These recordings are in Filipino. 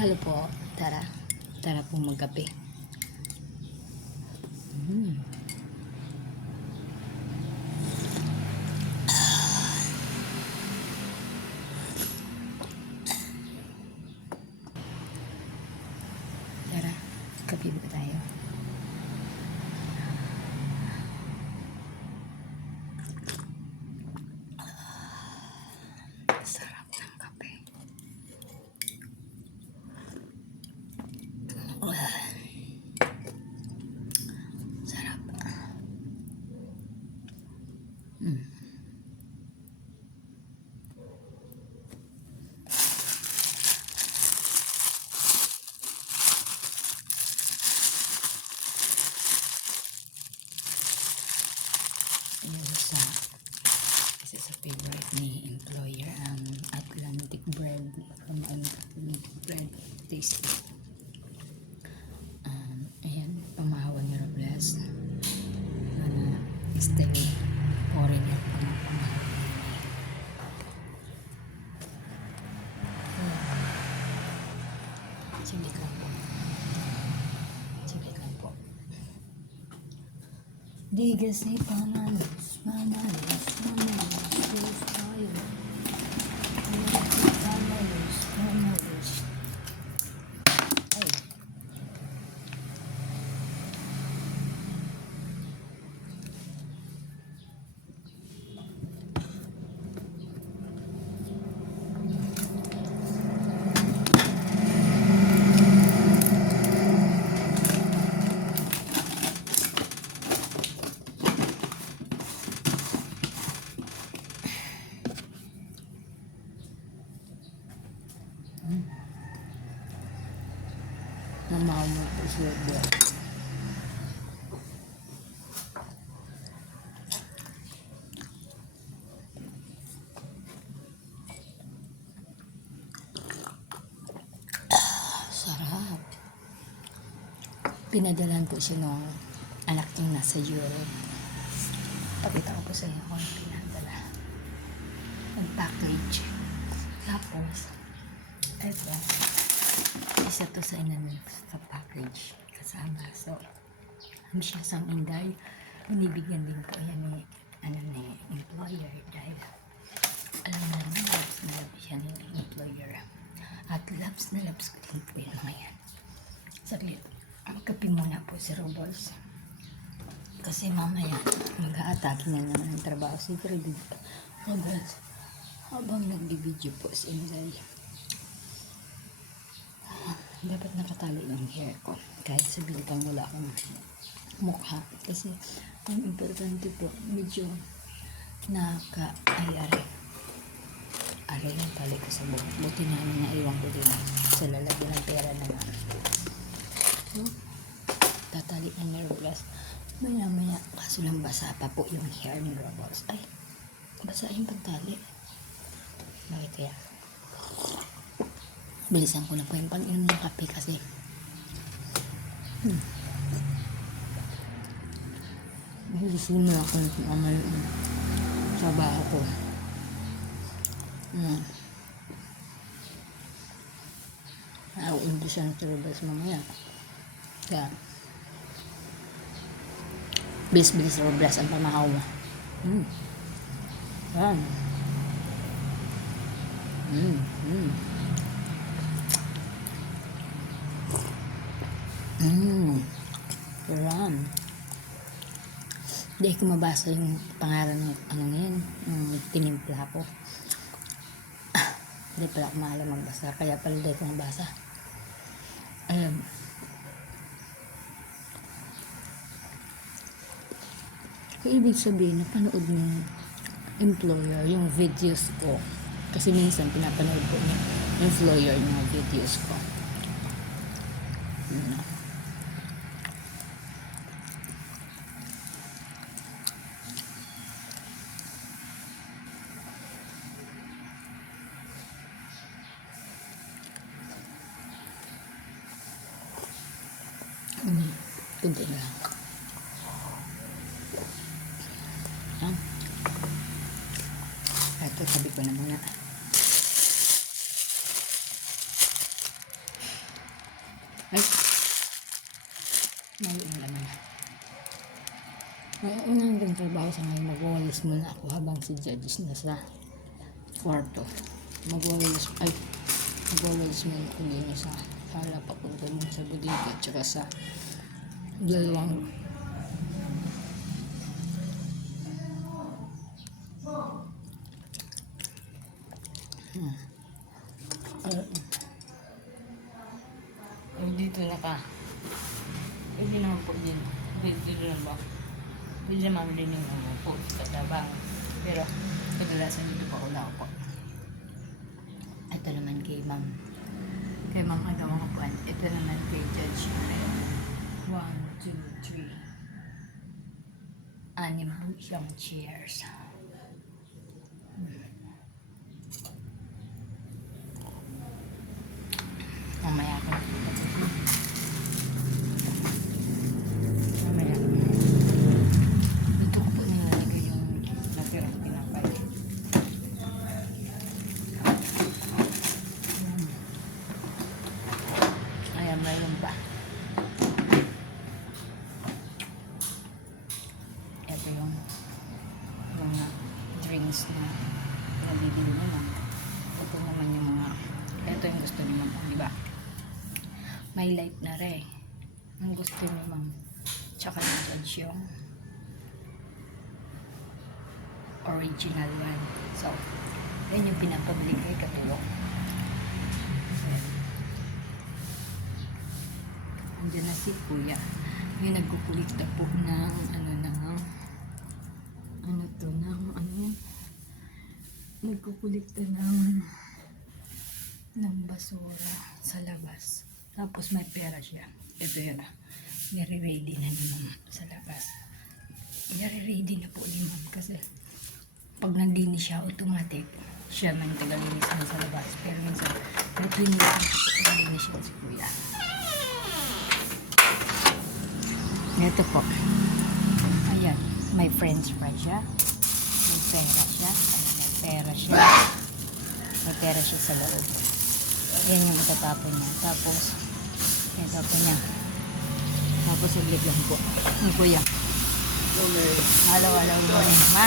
Halo po, tara po magkape. Tara, kape ba tayo? Sarap ng kape. Sarap. Isa sa favorite ni employer ang Atlantic bread from Atlantic bread tasty. Ayan, pamahawan ni Robles na stay foreigner pamahawan. Sige lang po. Di kasi pamalos yes tayo. Pamalos ay namamot po siya doon. Sarap. Pinadalan po siya nung anak niyang nasa Europe. Pakita ko po sa inyo kung pinadala. Ang package. Tapos, ito. Isa to sa sa package kasama. So, ang siya sang inday. Binibigyan din po yan ni employer dahil alam na naman labs na labs yan ni employer. At labs na labs ko din po yung mga yan. Saglit, magkape muna po si Robles. Kasi mamaya mag-a-atake na naman ang trabaho si Robles habang nag-video po si Inday. Dapat nakatali yung hair ko kahit sabihin pang wala akong mukha kasi ang importante po medyo naka-ay-ari yung tali ko sa buhok. Buti namin na iwan ko din sa lalagyan ng pera naman. So, tatali ang Robles maya kaso lang basa pa po yung hair ni Robles. Ay, basa yung pagtali. Bakit kaya? Bilisan ko na po yung pag-inom ng kape kasi bilisan mo ako ng amal trabaho ko. Nauumpisan sa Robles mamaya. Kaya bilis Robles ang pamahaw mo. Yan. Yan. Hindi ko mabasa yung pangalan ng ngayon, yung tinimpla ko. Hindi pala ako maalam magbasa, kaya pala hindi ko mabasa. Kaya ibig sabihin, napanood ng employer yung videos ko. Kasi minsan pinapanood ko yung employer yung videos ko. Kunti lang. Ito, sabi ko na muna. Ay, may naman. May unang trabaho sa ngayon, mag-walis muna ako habang si Judge nasa kwarto. Mag-walis muna ako din sa sala papunta mo sa bodega at saka sa dalawang dito na ka. Pwede naman po din. Dito na ba? Pwede naman din yung po katabang. Pero kadalasan dito pa una ko po. Ito naman kay ma'am. Kay ma'am ang gawang upuan. Ito naman kay Judge. 1, 2, 3. 6 po siyang chairs. Mamaya ako. Mamaya. Dito ko po nilalagay yung natirang pinapay. Ayan, mayroon pa. Ito yung mga drinks na nabibili naman. Ito naman yung mga ito yung gusto ni ma'am, di ba? May light na rin. Ang gusto ni ma'am. Tsaka yung Judge yung original one. So, yun yung pinapabili kay katulong. Andiyan na si Kuya. Yung nagkukulikta po ng nagkukulikta ng basura sa labas. Tapos may pera siya. Ito yun. Nire-ready na ni ma'am sa labas. Nire-ready na po ni ma'am kasi pag naglinis siya, automatic siya man tagalinis na sa labas. Pero minsan, naglinis siya si Kuya. Ito po. Ayan. May french fry siya. May pera siya. Ayan, may pera siya. May pera siya sa loob. Ayan yung itatapon niya. Tapos, itatapon niya. Tapos, saglit lang po. Ang Kuya. Hello, morning, ma.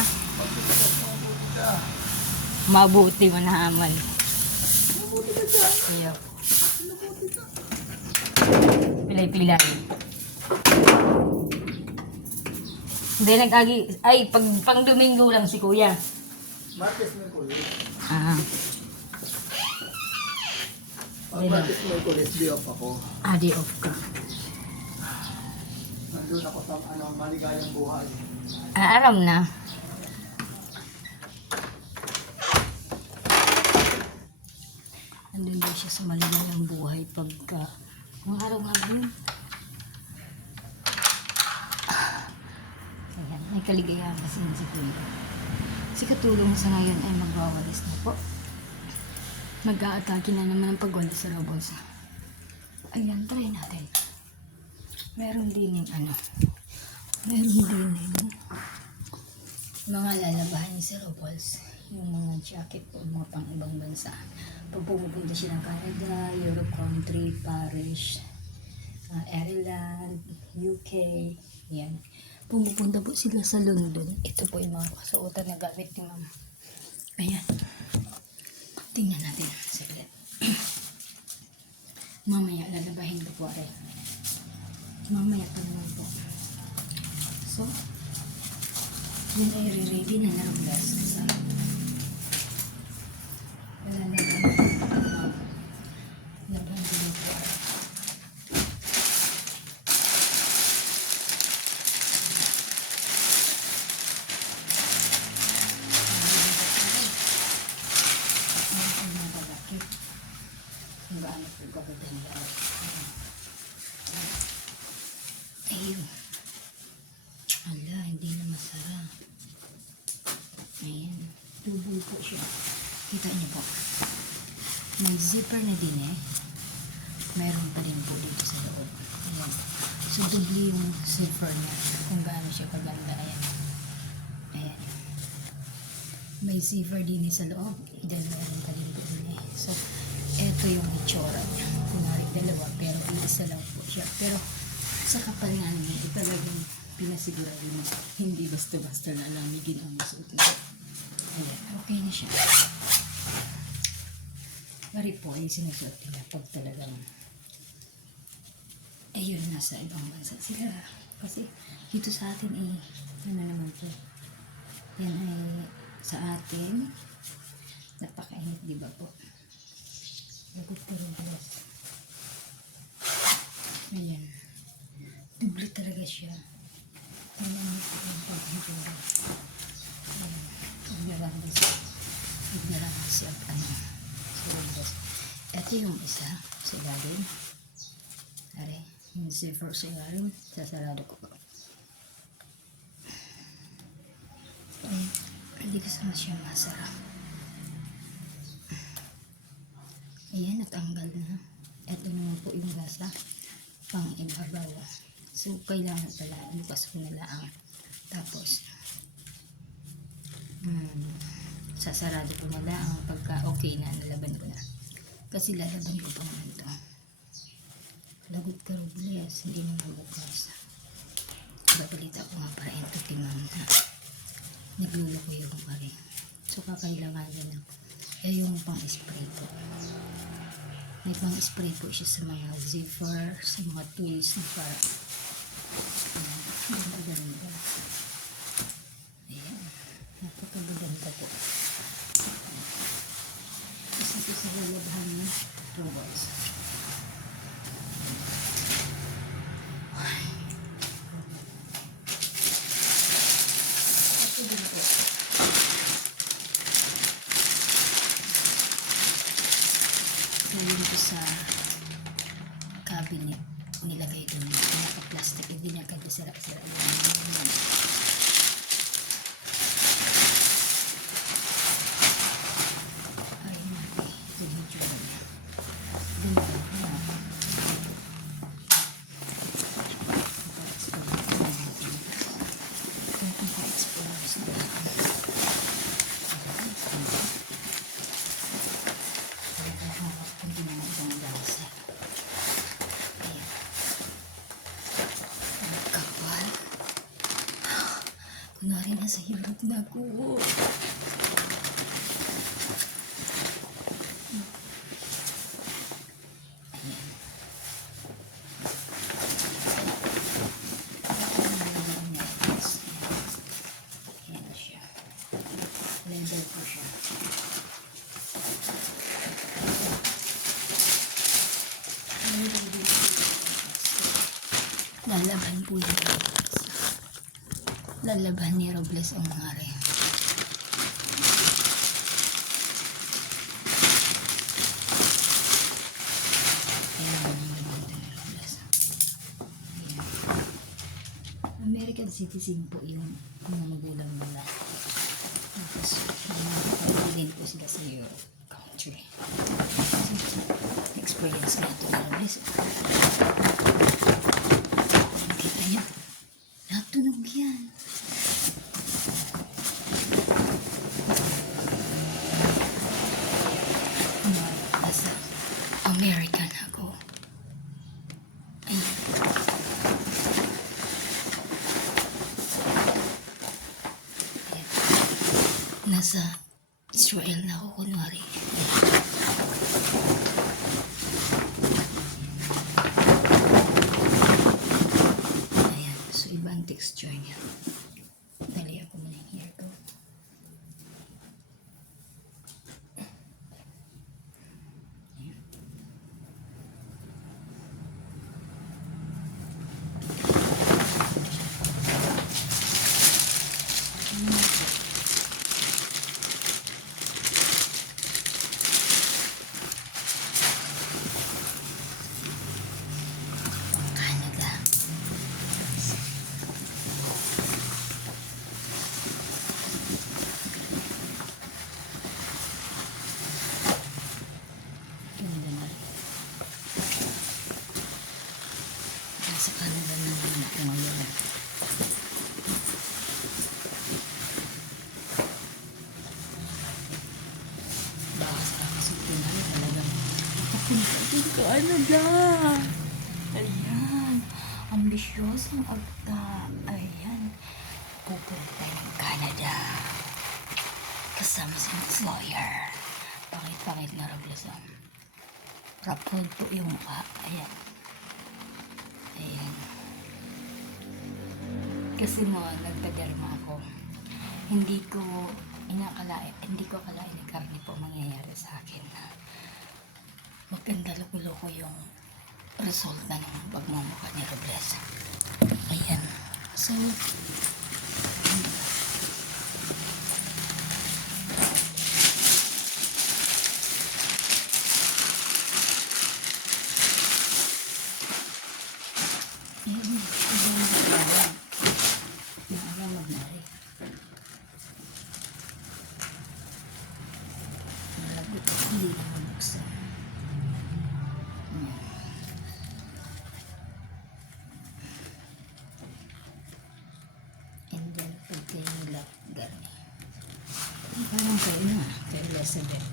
Mabuti mo na aman. Kuya. Pilay-pilay. Hindi nag-agi. Ay, pang Domingo lang si Kuya. Martes, Merkulis. Ah. Pag Martes, Merkulis, day off ako. Ah, day off ka. Nandun ako sa maligayang buhay. Ah, aram na. Nandun daw siya sa maligayang buhay pagka ang araw nga ba yun? Ayan, may kaligayahan kasi si Kuya. Si katulong sa ngayon ay magwawalis na po. Mag-aatake na naman ang pagwalis sa robots. Ayan, try natin. Meron din yung mga lalabahan sa robots. Yung mga jacket o mga pang ibang bansa. Pag pumupunta siya ng Canada, Europe country, Paris, Ireland, UK, yan. Pumupunta po sila sa London. Ito po yung mga kasuotan na gamit ni ma'am. Ayan. Tingnan natin. Saglit. Mamaya, lalabahin ko po rin. Mamaya pa naman po. So, yun ay re-ready na ng gas. Wala na laban din po. Ayun. Ala, hindi na masarap. Ayan. Tubo po siya. Kita niyo po. May zipper na din eh. Meron pa din po dito sa loob. Ayan. So, dubli yung zipper niya. Kung gaano siya kaganda. Ayan. Ayan. May zipper din sa loob. Dahil meron pa din po din eh. So, eto yung itsura niya. Kunwari dalawa, pero Basta lang po siya. Pero sa kapal nga naman, talagang pinasigurado na hindi basta-basta lalamigin ang masuot na. Ayan, okay na siya. Pari po ay sinusuot nila pag talagang ayun, nasa ibang bansa sila. Kasi dito sa atin ano naman po, yan ay sa atin, napakainit, di ba po? Lagot ko rin plus. Ayan. Dubli talaga siya. Ayan ang pag-hijura. Ayan. Ignorant siya. Ano? Ito yung isa sa ilalim. Ari, yung zipper sa ilalim. Sasarado ko po. Ayan. Hindi kasama siya masarap. Ayan, natanggal na. Ito naman po yung gasa pang ibabaw. So, kailangan pala, lupas ko na lang. Tapos, sasarado ko na lang pagka okay na, nalaban ko na. Kasi lalaban ko pa naman ito. Lagot ka rubulas, hindi naman bukas. Babalita ko nga para ito timam na nagluloko yung pare. So, kakailangan na yung pang-spray po. May pang-spray po siya sa mga zipper, sa mga tools na para napakaganda. Ayan, napakaganda po. Isa po sa lalabahan ng robots. Ito din po. Ngayon ko sa cabinet, nilagay doon naka-plastic, hindi nagkabisara-sara yun. Ay, natin. Ito yung jewel niya. Ganda. Kunwari nasa hirap na ako. Ayan. Ayan siya. Level po siya. Lalaban po yung lalaban ni Robles ang nangyari. American citizen po yung mga magulang nila. Tapos, din po sila sa Europe country. Experience na ito ni Robles. Nakita niyo? Natunog yan. Nasa American ako. Ayan. Ayan. Nasa Israel na ako kunwari. Ayan. So, iba ang texture niya. Dali ako muna yung hair ko. Canada. Ganda na rin. Nasa Canada na naman ako ngayon. Baka sa kasunod na talagang makapunta din Canada. Ayan. Ambisyosong agta. Ayan. Pupunta ng Canada. Kasama si employer. Pakit-pakit na Robleson. Rapod po yung mukha. Ayan. Ayan. Kasi mo, nagpaderma ako. Hindi ko akalain na karne po mangyayari sa akin. Maganda loko-loko yung resulta ng pagmamukha ni Robles. Ayan. So, ayan. Maaga magnari. Malabot. Hindi na mabuksan. And then, pagka yung lap, garni. Parang kayo na, kay Elizabeth.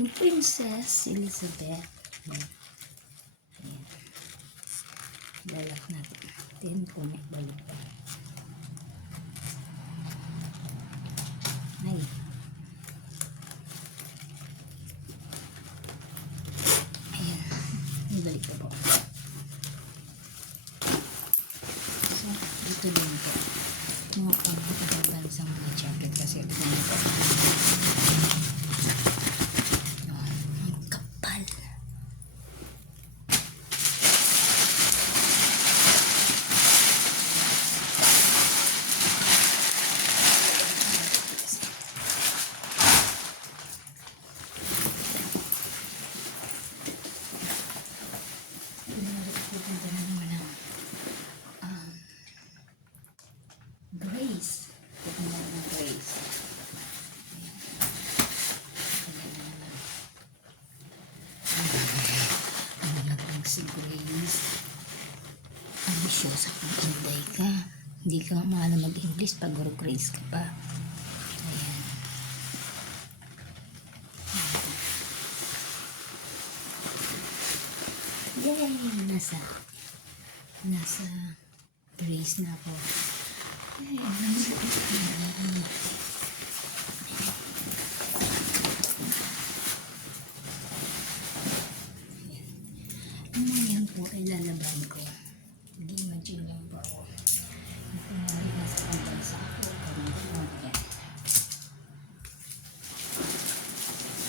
Yung Princess Elizabeth. Ayan. Balak natin. Tingnan ko may balik pa. Ay. Ayan. May balik pa po. So, dito din po. Mga pang-ibang sa mga jacket kasi ito na po. Ang kapal. Pupunta na naman ng Grace. Pupunta na ng Grace. Ayan. Ayan na naman. Ang nagpang si Grace. Ambisyosa kung inday ka. Hindi ka maalam mag-English pag Grace ka pa. Ayan. Yay! Nasa Grace na ako. Ay, ang sakit na. Ang mga yan po ay lalaban ko. Mag-imagine lang po ako. Kung nasa pambansa ako, parang yan.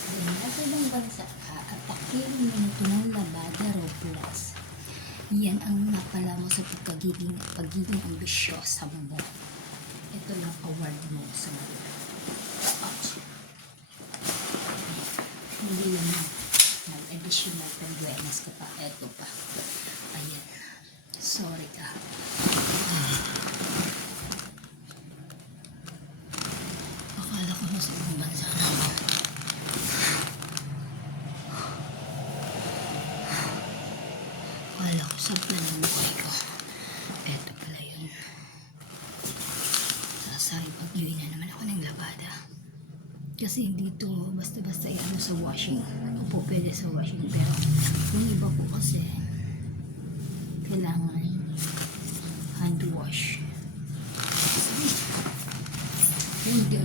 Then, nasa ibang bansa ka at pakirin mo nito ng labada raw plus. Yan ang napala mo sa pagiging ambisyosa mo. Ito lang award mo sa mga. Ouch. Hindi lang nag-additional pag-buenas ka pa. Ito pa. Ayan. Sorry ka. Akala ko na sa ibang bansa naman. Akala ko sa plan ng buhay ko. Eto pala yun. Sasari pag-iwi na naman ako ng labada. Kasi dito basta-basta ano sa washing. Opo, pwede sa washing. Pero yung iba po kasi kailangan hand wash. Hindi.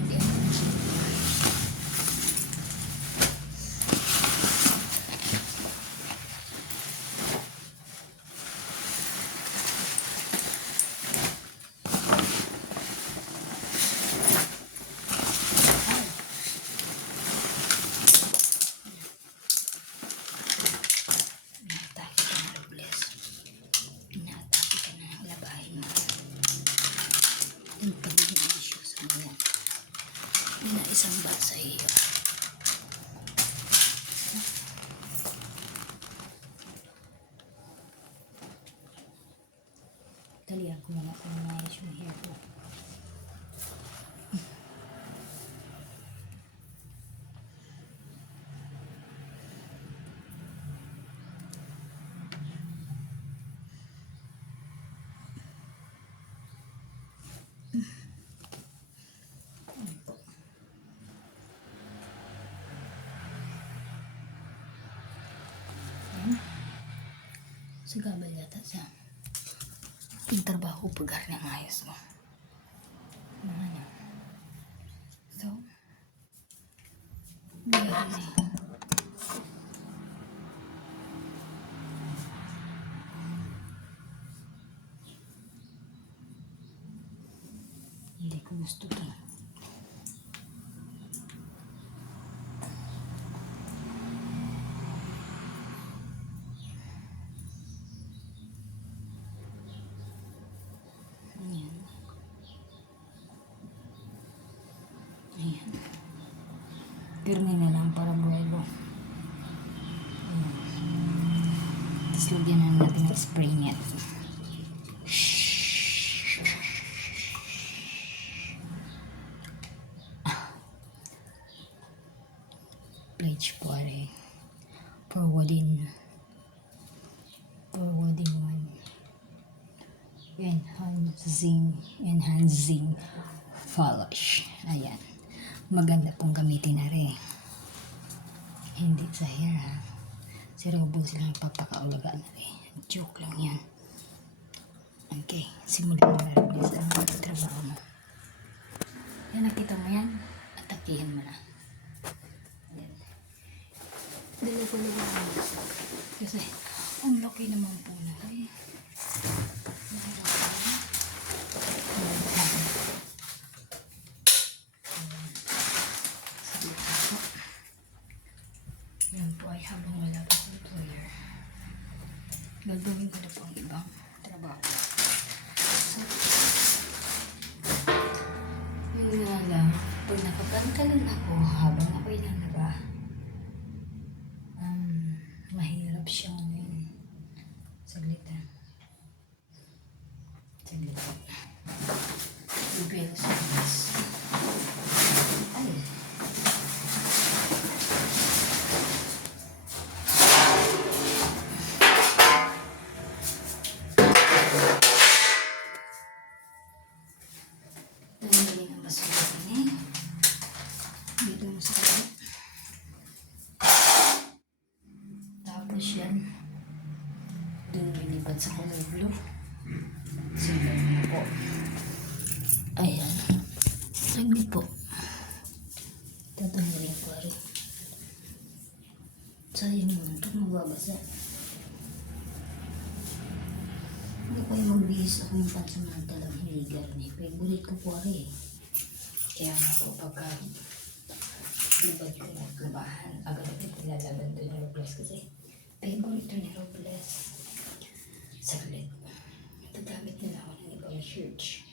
Yung pagiging ambisyoso mo yan. Yun na isang basa iyo. Talihan ko muna kung nangayos yung hair ko. Ayan. Sa gabal yata siya. Yung trabaho pagar ng ayos mo. Ano? So, nangyari. Hindi ko gusto to. Ayan. Ayan. Pirmi na lang para buwelo. Ayan. Tapos lagyan na natin ng spray net. Bleach pare. Forwarding one. Enhancing polish. Ayan. Maganda pong gamitin na rin. Hindi sa hair ha. Si Robo silang papakaulaga na rin. Joke lang yan. Okay. Simulan na rin sa trabaho mo. Yan, nakita mo yan. Atakihin mo na. Ayan. Dali ko lang ako. Kasi, ang laki naman po na. Eh. Yan po ay habang wala pa akong employer. Gagawin ko na po ang ibang trabaho. So, yun nga lang, pag nakapantalan ako habang ako'y nalaba, mahirap siya ngayon. Saglit ha. Saglit ha. Bibigyan sa mas. Ay. Tanggalin ang basura ini. Dito mo sa kalat. Tapos yan. Doon lilipat sa kulay blue. Simple na po. Ayan. Saglit po. Tatanggalin ko rin. Sayang naman ito. Magbabasa. Hindi ko yung magbihis ako yung pansamantalang hiligar niya. Favorite ko po rin. Kaya nga po pagka nabad ko ng labahan, agad-agad nilalaban doon yung Robles kasi favorite to ni Robles. Saglit. Natagamit nila ako ng ibang church.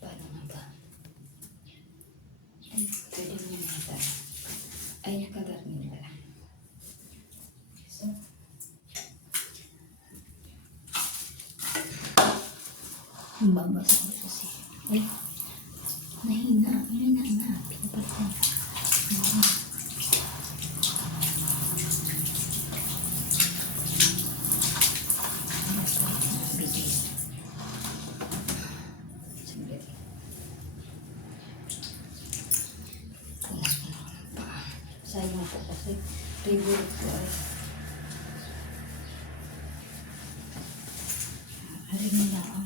Paano nga ba? Ay, pwede mo na nata. Ay, nakagarmin pala. So, babasa ko kasi. Ay, nahina. Nahina na. Pinapalitan. Bigis. Saglit. Punas ko na ang paa. Sayang po kasi favorite ko ay aring nila ang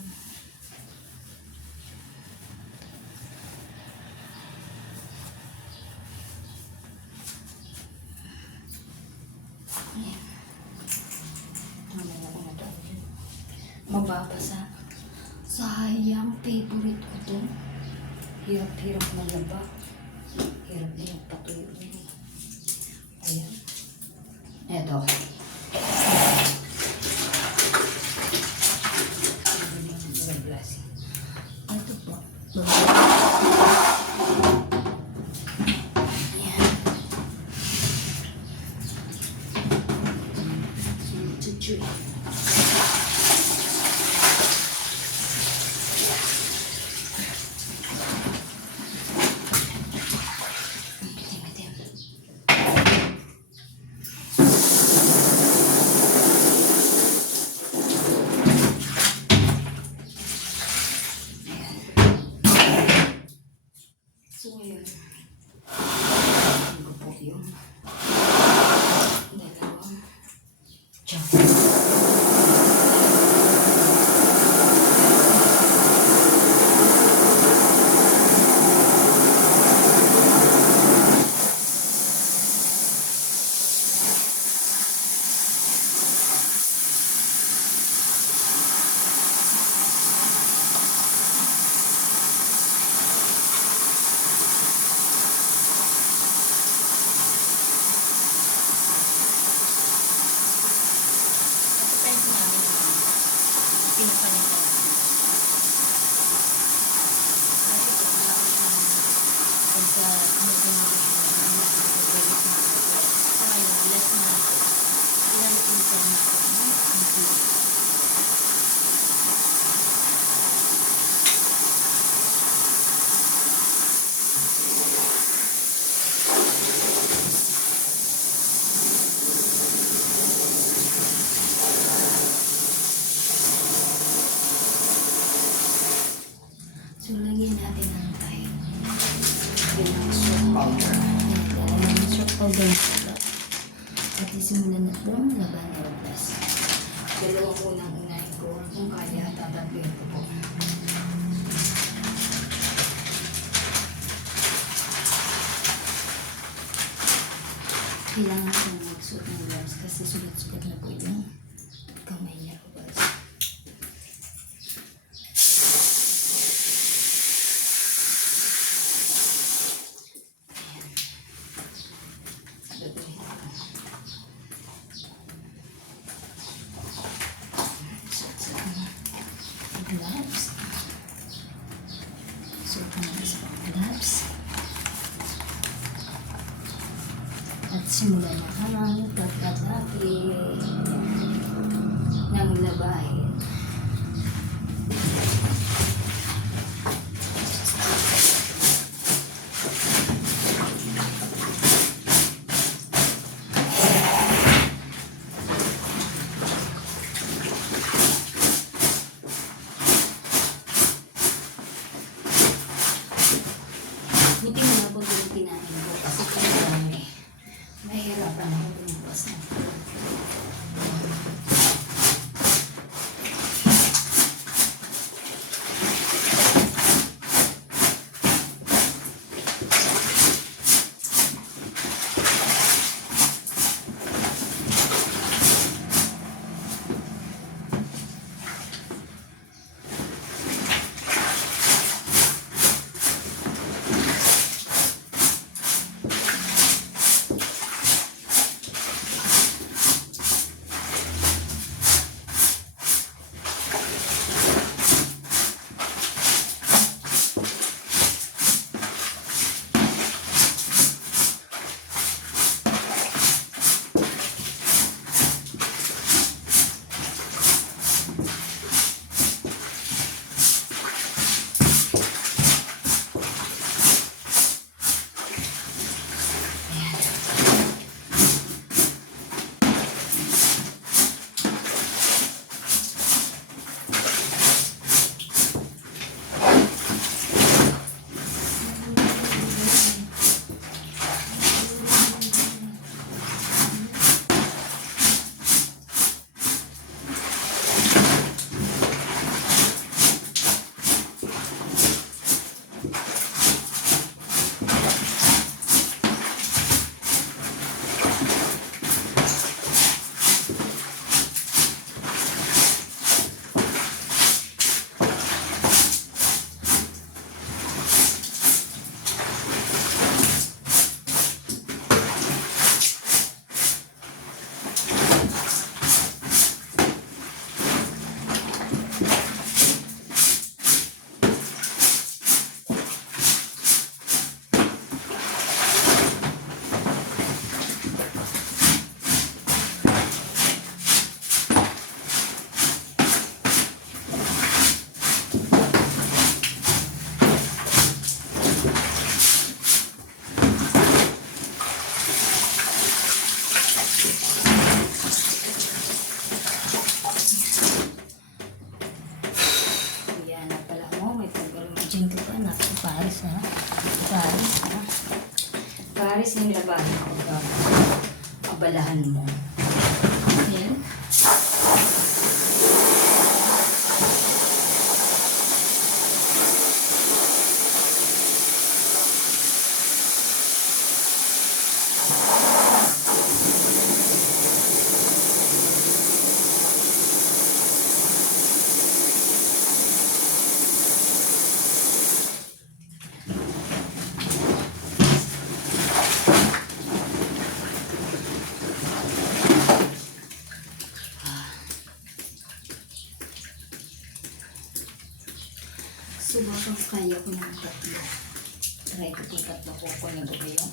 mababasa. Sayang, favorite ko to. Hirap-hirap malaba. Hirap din yung patuyo niya. Ayan. Eto. Ito po. Ayan. Chuchuy. So, yun. Ito po yung dalawang chocolate. Sensala. At isimulan na pong laban o plus. Dalawa unang unahin ko. Kung kaya, tatatuin ko po. Kailangan ko magsuot ng gloves kasi sugat-sugat na po yung kamay niya. Gloves. Suot ng isa pang gloves. At simulan na ang pagkatake ng labahin. Buti mo na po yung kinain ko kasi kung mahirapan ako lumabas na. Paris ha. Paris ha. Paris yung labahin ko. Abalahan mo. Ayan. Subukan kaya ko ng tatlo. Try ko yung tatlo ko kung ano ba yung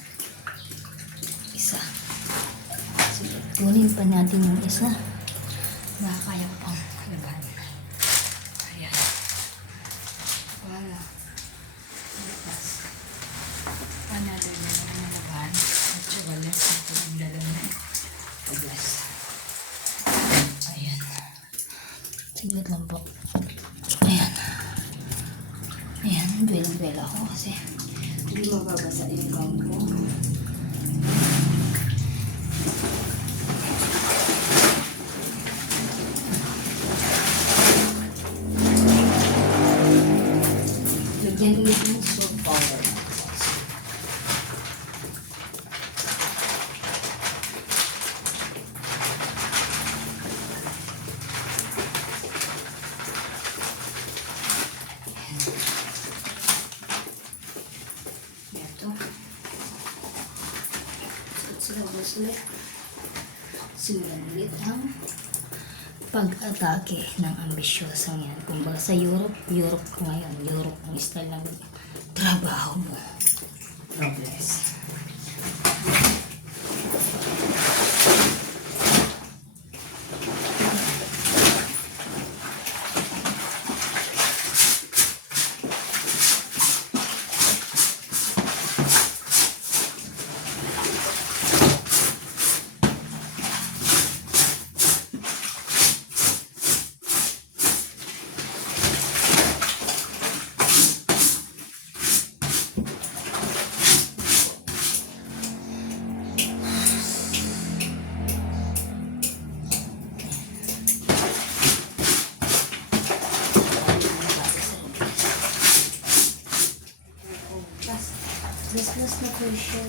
isa. Sige, kunin pa natin yung isa. Baka kaya ko pang laban. Ayan. Wala. Bukas. Panalo na yung laban. At saka less ito yung dalang na. Bukas. Ayan. Sige lang po. Ayan. Ayan, duel-duel ako kasi hindi mababasa yung gown ko. Then with yung salt powder. Ito. Silabas ulit. Simulan ulit ang pag-atake ng ambisyosang yan. Kumbaga sa Europe ko ngayon. Europe ang style ng trabaho mo. God bless. Last na po siya.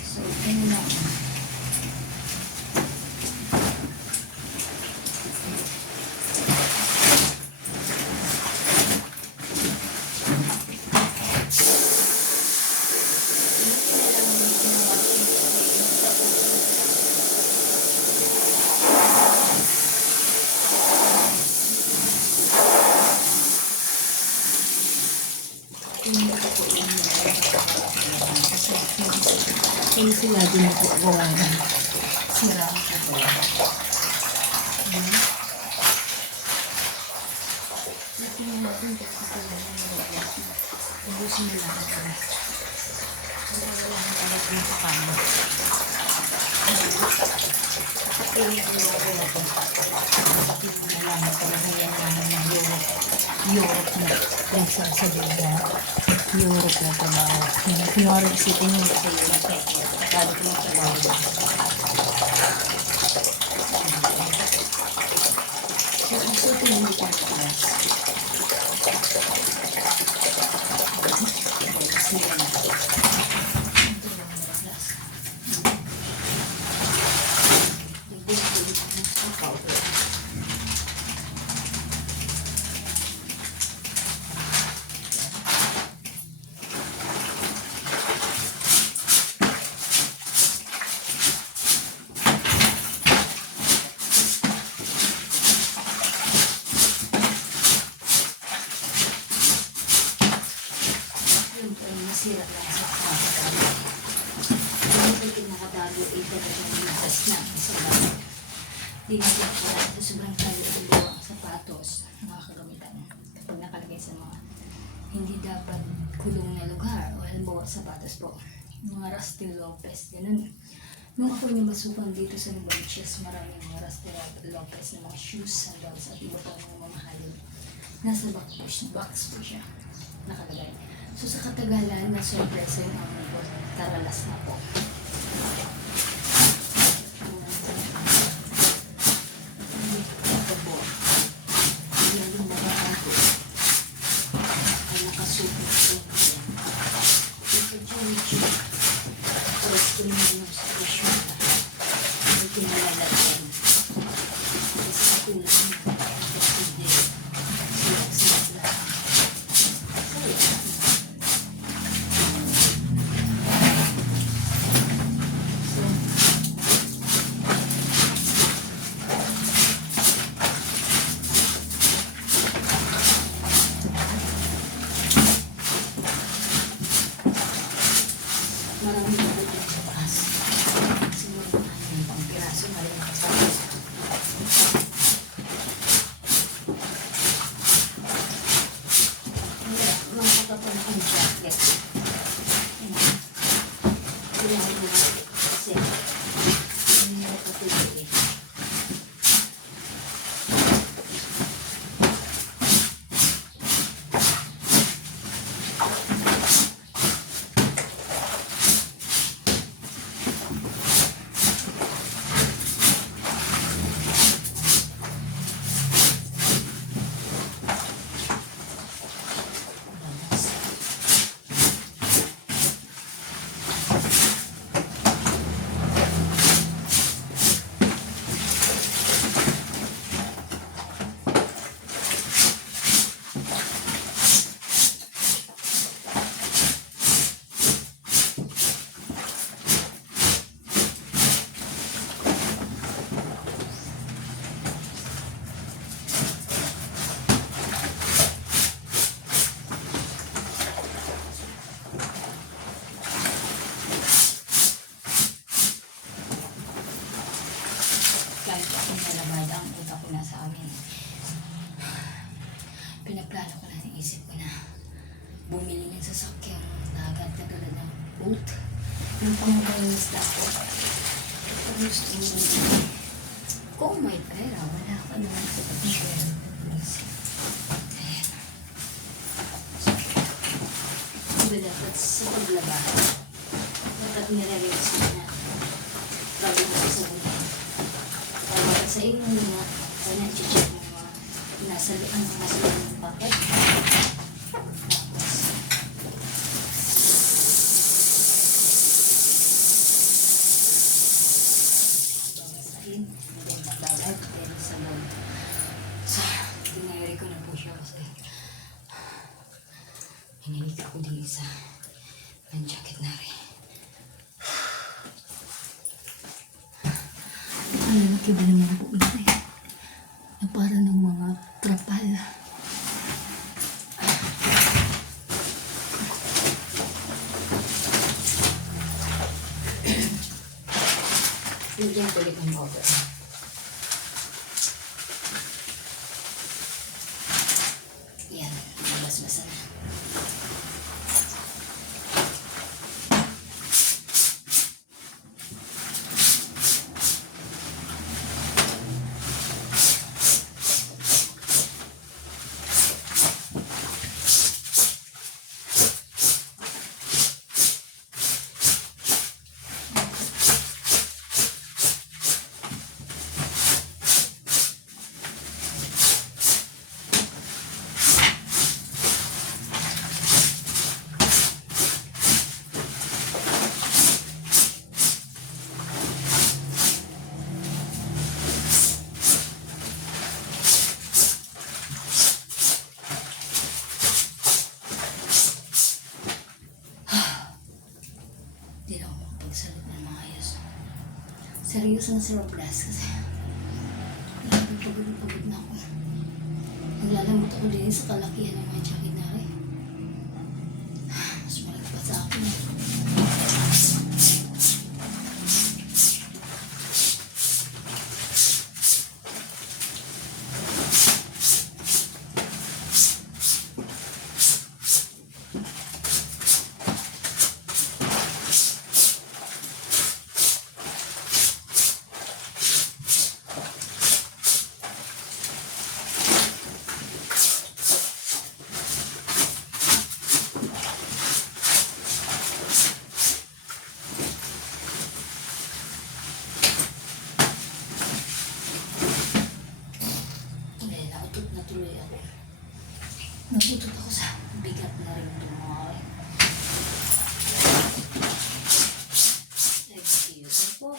So, ito na. Kasi sila din ako gawa ng sira ko po. Natin natin kasi sila ng ubusin na lang ito. Wala lang talat yung pakano. Kapatid ko lang ito. Kapatid mo na lang talaga yan ng Europe na nagsasabi na Europe na trabaho. Kunwari isipin nyo sa Europe eh. Kali ko ng trabaho. So, isipin nyo dito ang class. Sila na. Ito lang ang class. Ito ang powder. Masira lang sa kanya. Hindi ko pinakatago ito na yung lakas na sa bago. Hindi natin pala ito sobrang tayo ang buwang sapatos, mga kagamitan. Kapag nakalagay sa mga hindi dapat kulong na lugar o halimbawa sapatos po. Mga Rusty Lopez, ganun. Nung ako yung masukan dito sa Novaliches, maraming mga Rusty Lopez na mga shoes, sandals at iba pang mga mamahalin. Nasa box po siya nakalagay. So sa katagalan, na-surpresa yung amin po. Karalas na po. Ito po. Yan yung nabahan ko. Ay nakasuko po. Ito dyan. Tapos ko naman yung sitwasyon na. May kinalalagyan. Kasi ako lang. Kasi din. Sila. So yan. Maraming nabukod sa taas. Siguro na yung pang piraso na rin nakataas. Mga kapapal akong jacket. Kailangan na kasi hindi na kapituloy. pinaplano ko na, naisip ko na bumili ng sasakyan dagat na tulad ng boat. Yung pangkain isda ko. Ito gusto mo kung may pera, wala ka naman sa pera. Ayan. Diba dapat sa paglaba, dapat nire-raise mo na bago mo sasabunin. Kaya sa inyo nga, kaya na-check mo mga nasa loob ng packet. Tapos, babasahin, then dagat, then sabon. So, dinayari ko na po siya kasi hininig ako din isa ng jacket na rin. Ang lalaki ba naman po ito eh. Na para ng mga trapal. Bigyan ko ulit ng powder. Yan, labas-basa na. Hindi na ako makapagsalit ng maayos. Seryoso na si Roblas kasi pagod na ako. Naglalamot ako din sa kalakihan ng mga jacket na rin. Mas malaki pa sa akin. Natuloy ako. Natutot ako sa bigat na rin ng mga away. Excuse po.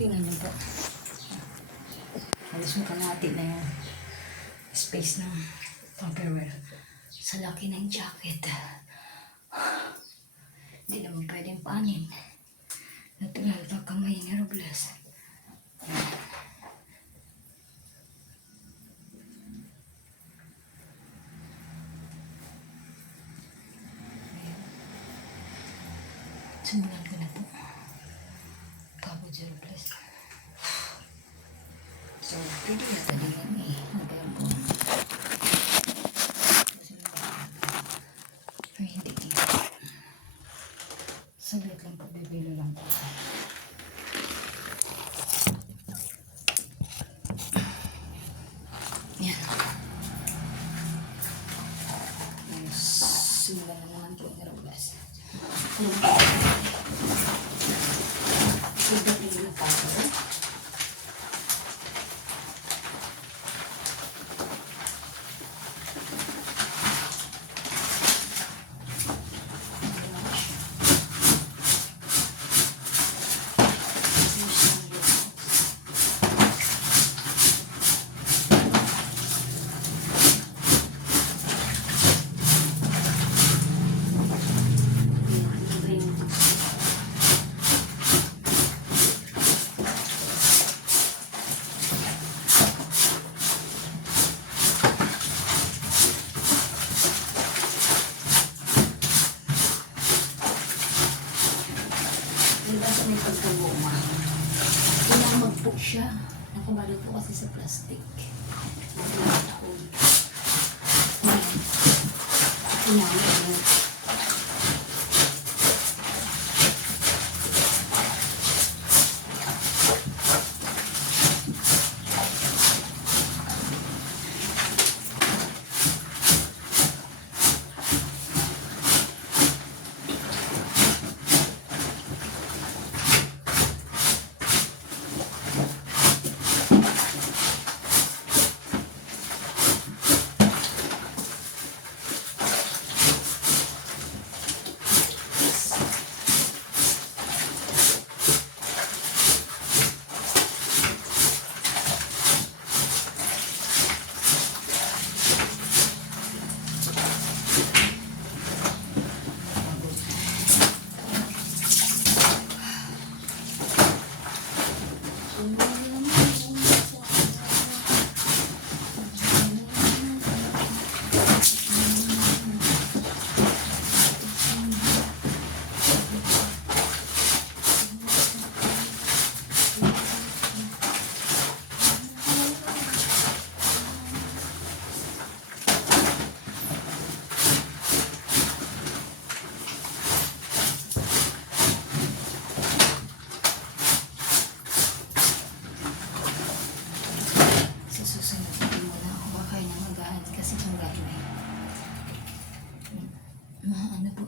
Tingnan niyo po. Halos makalahati na yung space ng Tupperware. Sa laki ng jacket. Hindi naman pwedeng panin. Natural pa kamay ni Robles. Simulan ko na po. Cabo Zero Plus. So, pwede na talingan eh. Hanggang po. Ay, hindi dito. Saglit lang po, bibilo lang po. Yan. Simulan na naman po yung Robles. Pagdating na pa ako. Sa may pagkaguma. Kinamag po siya. Nakabalot po kasi sa plastic. Kinamag po.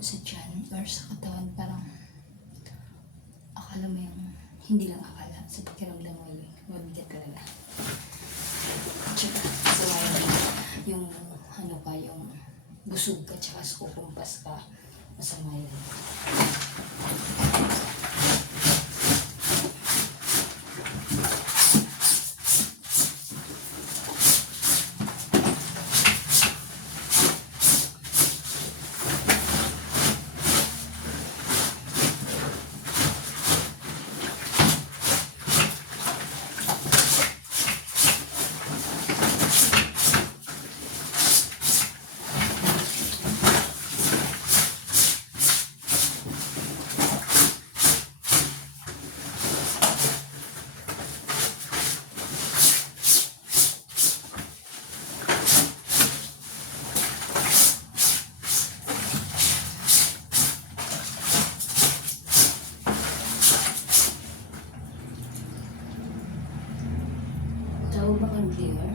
Sa tiyan or sa katawan, parang akala mo yung hindi lang akala, sa pakiramdam mo yung mabigat talaga. Tsaka sa yung ano ka, yung busog ka tsaka sa kukumpas ka, masama yun. Tawag ba kang clear?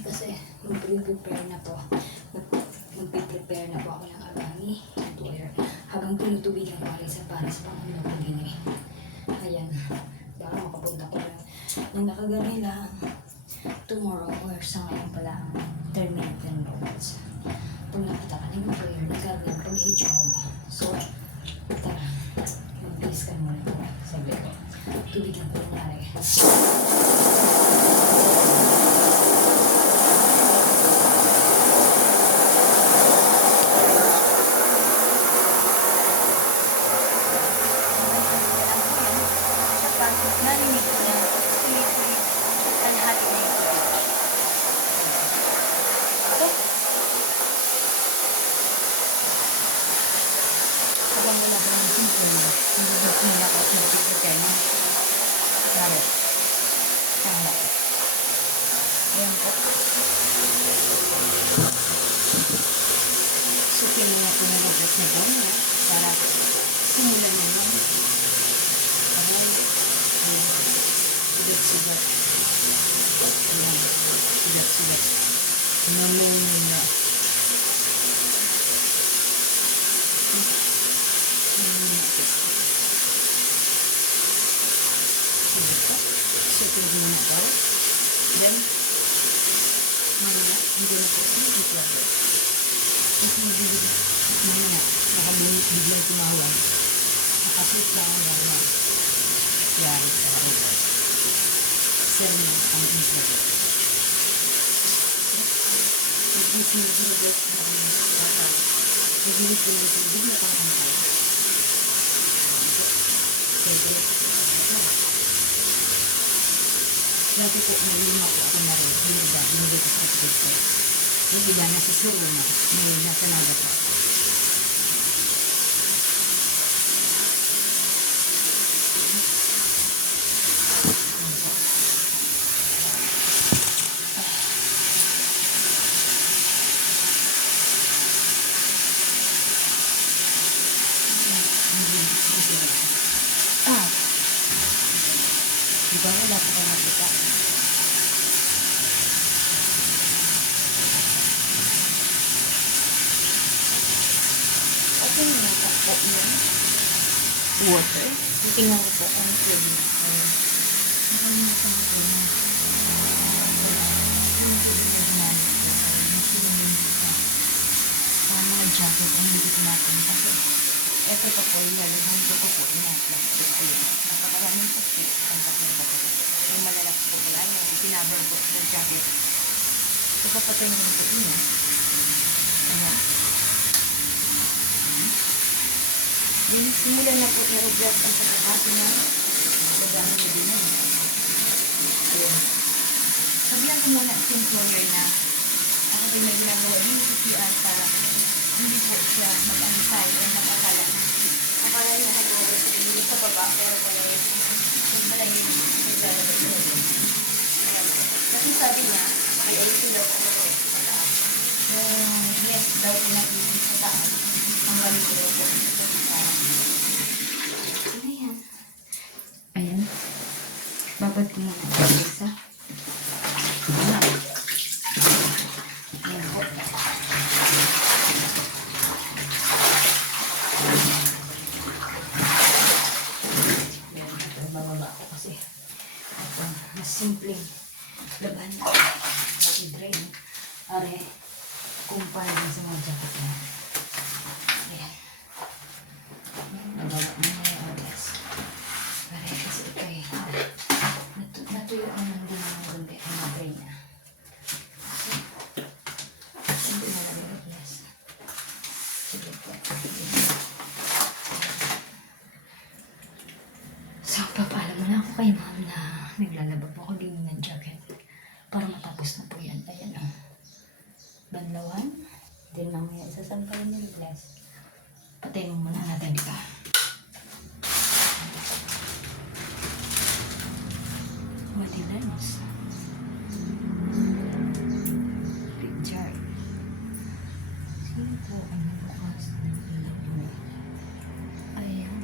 Kasi mag-prepare na po. Mag-prepare na po ako ng agami and wire. Habang tinutubigan ko rin para sa pangulo ko din eh. Ayan. Para makapunta ko lang. Nang nakagani lang, tomorrow or sa ngayon pala ang terminate ng roads. Pag nakita ka ng prayer, nagkagawin pag-hijab mo. So, tara. Mag-base ka muna po. Sabi ko. Tubigan ko nangyari. Narinig ko na ulit-ulit ang hati na yung tubig. Okay? Habang wala ko ng simple na, hindi ko muna ako nag-prepare na carrot. Tama. Ayan po. Sukin mo na po ng labas na doon para simulan mo lang. Sugat-sugat. Ayan. Sugat-sugat. Namumuna. Sugat muna ito. Then, mamaya, hindi na po hindi plug. Mas mabibig. Mamaya, nakabiglang tumawag. Nakaslit lang ang gawin. Yari sa rin. Sir mo ang introvert. Nag-gising na introvert na ang kapag. Nag-gising ko na tubig na pang angkal. Siyempre, dati po, nalima po ako na rin. Yung iba, binigay ko sa kapatid ko. Yung iba, nasa Suruna. Ngayon, nasa Naga po. Diba wala po kayo nakita? Okay na po yun. Water. Tingnan ko po kung pwede. Nakalimutan ko na. Mga jacket ang hindi ko natin kasi ito pa po, ilalaghan ko po na plastic yun. Napakaraming plastic ang taklang bato. Yung malalaki po pala, yung pinabar po ng jacket. So, papatayin ko po yun. Ayan. Yung simulan na po na-adjust ang pagkakasi na lagahan nyo din yun. Ayan. Sabihan ko muna sa employer na ako din may ginagawa din sa CR para hindi po siya mag-antay o mag-akala na akala niya nag-over sa pinili sa baba pero pala yung malay yung naglalabas niya din. Kasi sabi niya, may ayusin daw ako po sa taas. Yung yes daw po nag-isip sa taas. Ang galing ko daw po. Ayan. Ayan. Babad ko muna ang isa. Ayan. Ayan po. Mas simpleng laban i-drain are kumpara din sa mga jacket na ayan nagawa mo na yung oras pare kasi ikay natuyo ang hindi naman gundi ang mag-drain na so hindi na lang yung yes sige po so papaalam mo na ako kay ma'am na naglalaba po ako din ng jacket para matapos na po yan. Ayan o. Banlawan. Then mamaya isasampayin yung glass. Patayin mo muna natin dito. Matilanos. Picture. Sino po ang bukas ng ilaw mo? Ayan.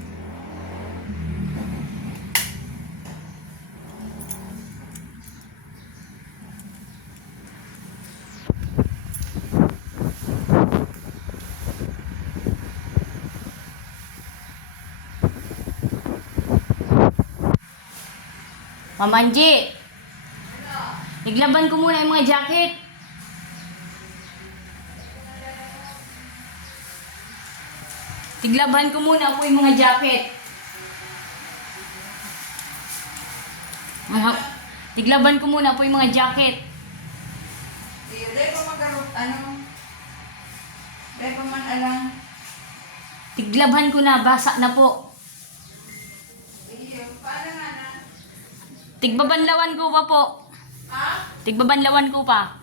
Mamanji! Iglaban ko muna yung mga jacket. Tiglaban ko muna po yung mga jacket. Tiglaban ko muna po yung mga jacket. Dahil pa magkaroon, dahil pa man alang. Tiglaban ko na, basa na po. Iyo, paano nga na? Tigbabanlawan ko pa po. Ha? Tigbabanlawan ko pa.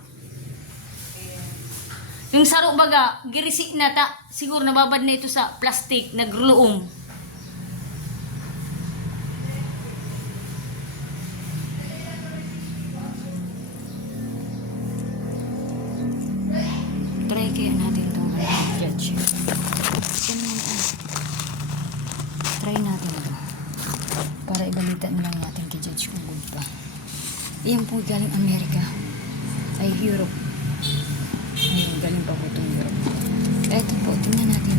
Yung saro baga, girisi na ta. Siguro nababad na ito sa plastic, nagluong. Try kaya natin itong judge. Yan naman ito. Try natin ito. Para ibalita na lang natin kay Judge kung good pa. Iyan po galing Amerika. Ay Europe. Ayun, galing pa po itong Europe. Eto po, tingnan natin